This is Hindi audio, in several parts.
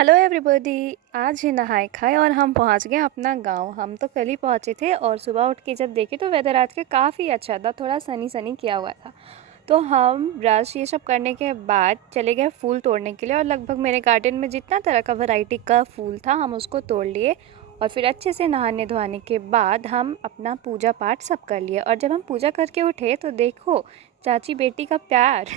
Hello everybody. आज ही नहाए खाए और हम पहुंच गए अपना गांव। हम तो कल ही पहुंचे थे और सुबह उठ के जब देखे तो वेदर आज के काफ़ी अच्छा था, थोड़ा सनी सनी किया हुआ था। तो हम ब्रश ये सब करने के बाद चले गए फूल तोड़ने के लिए और लगभग मेरे गार्डन में जितना तरह का वैरायटी का फूल था हम उसको तोड़ लिए। और फिर अच्छे से नहाने धोने के बाद हम अपना पूजा पाठ सब कर लिए। और जब हम पूजा करके उठे तो देखो चाची बेटी का प्यार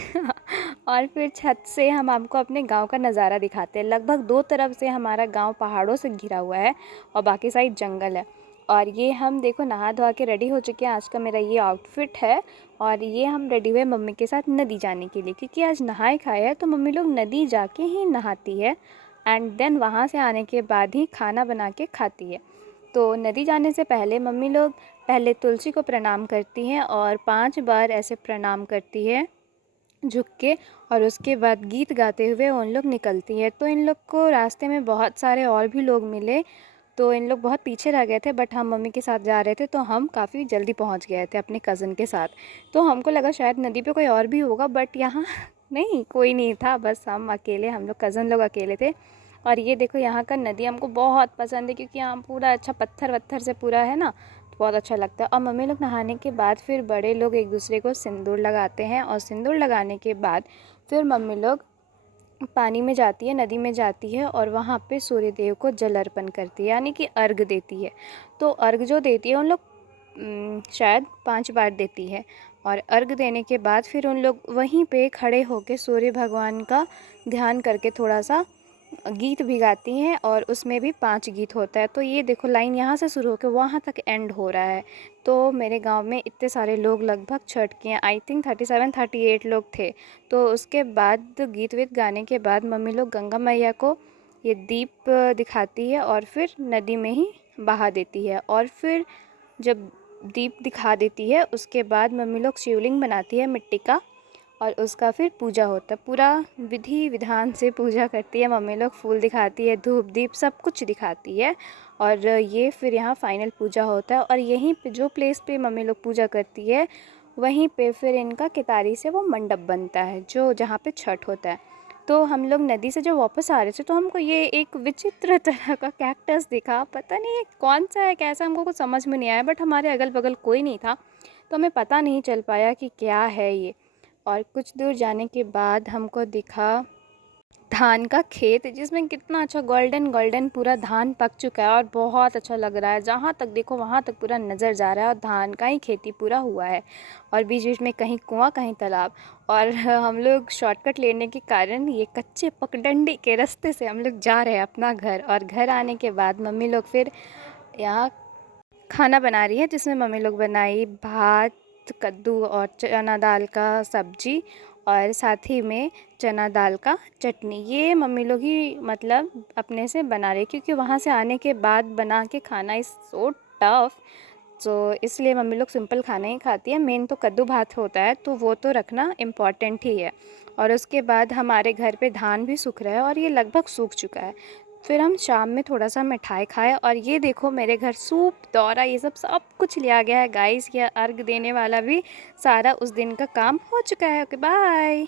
और फिर छत से हम आपको अपने गांव का नज़ारा दिखाते हैं। लगभग दो तरफ से हमारा गांव पहाड़ों से घिरा हुआ है और बाकी साइड जंगल है। और ये हम देखो नहा धोआ के रेडी हो चुके हैं। आज का मेरा ये आउटफिट है और ये हम रेडी हुए मम्मी के साथ नदी जाने के लिए, क्योंकि आज नहाए खाए है तो मम्मी लोग नदी जाके ही नहाती है एंड देन वहाँ से आने के बाद ही खाना बना के खाती है। तो नदी जाने से पहले मम्मी लोग पहले तुलसी को प्रणाम करती हैं और 5 बार ऐसे प्रणाम करती है झुक के, और उसके बाद गीत गाते हुए उन लोग निकलती है। तो इन लोग को रास्ते में बहुत सारे और भी लोग मिले, तो इन लोग बहुत पीछे रह गए थे, बट हम मम्मी के साथ जा रहे थे तो हम काफ़ी जल्दी पहुंच गए थे अपने कज़न के साथ। तो हमको लगा शायद नदी पे कोई और भी होगा, बट यहाँ नहीं, कोई नहीं था, बस हम अकेले, हम लोग कज़न लोग अकेले थे। और ये देखो यहाँ का नदी हमको बहुत पसंद है, क्योंकि यहाँ पूरा अच्छा पत्थर वत्थर से पूरा है ना, तो बहुत अच्छा लगता है। और मम्मी लोग नहाने के बाद फिर बड़े लोग एक दूसरे को सिंदूर लगाते हैं और सिंदूर लगाने के बाद फिर मम्मी लोग पानी में जाती है, नदी में जाती है और वहाँ पे सूर्य देव को जल अर्पण करती है, यानी कि अर्घ देती है। तो अर्घ जो देती है उन लोग शायद 5 बार देती है। और अर्घ देने के बाद फिर उन लोग वहीं पे खड़े होकर सूर्य भगवान का ध्यान करके थोड़ा सा गीत भी गाती हैं, और उसमें भी 5 गीत होता है। तो ये देखो लाइन यहाँ से शुरू होकर वहाँ तक एंड हो रहा है। तो मेरे गांव में इतने सारे लोग लगभग छठ के आई थिंक 37-38 लोग थे। तो उसके बाद गीत वीत गाने के बाद मम्मी लोग गंगा मैया को ये दीप दिखाती है और फिर नदी में ही बहा देती है। और फिर जब दीप दिखा देती है उसके बाद मम्मी लोग शिवलिंग बनाती है मिट्टी का, और उसका फिर पूजा होता है। पूरा विधि विधान से पूजा करती है मम्मी लोग, फूल दिखाती है, धूप दीप सब कुछ दिखाती है। और ये फिर यहाँ फाइनल पूजा होता है। और यहीं पे जो प्लेस पे मम्मी लोग पूजा करती है वहीं पे फिर इनका कितारी से वो मंडप बनता है जो जहाँ पे छठ होता है। तो हम लोग नदी से जब वापस आ रहे थे तो हमको ये एक विचित्र तरह का कैक्टस दिखा, पता नहीं ये कौन सा है कैसा, हमको कुछ समझ में नहीं आया, बट हमारे अगल बगल कोई नहीं था तो हमें पता नहीं चल पाया कि क्या है ये। और कुछ दूर जाने के बाद हमको दिखा धान का खेत, जिसमें कितना अच्छा गोल्डन गोल्डन पूरा धान पक चुका है और बहुत अच्छा लग रहा है। जहाँ तक देखो वहाँ तक पूरा नज़र जा रहा है और धान का ही खेती पूरा हुआ है। और बीच बीच में कहीं कुआं कहीं तालाब। और हम लोग शॉर्टकट लेने के कारण ये कच्चे पगडंडी के रास्ते से हम लोग जा रहे हैं अपना घर। और घर आने के बाद मम्मी लोग फिर यहाँ खाना बना रही है, जिसमें मम्मी लोग बनाई भात, कद्दू और चना दाल का सब्जी, और साथ ही में चना दाल का चटनी। ये मम्मी लोग ही मतलब अपने से बना रही, क्योंकि वहाँ से आने के बाद बना के खाना इज़ सो टफ। तो इसलिए मम्मी लोग सिंपल खाना ही खाती है। मेन तो कद्दू भात होता है तो वो तो रखना इम्पॉर्टेंट ही है। और उसके बाद हमारे घर पे धान भी सूख रहा है और ये लगभग सूख चुका है। फिर हम शाम में थोड़ा सा मिठाई खाए। और ये देखो मेरे घर सूप दौरा ये सब सब कुछ लिया गया है गाइस। ये अर्घ देने वाला भी सारा उस दिन का काम हो चुका है। Okay bye.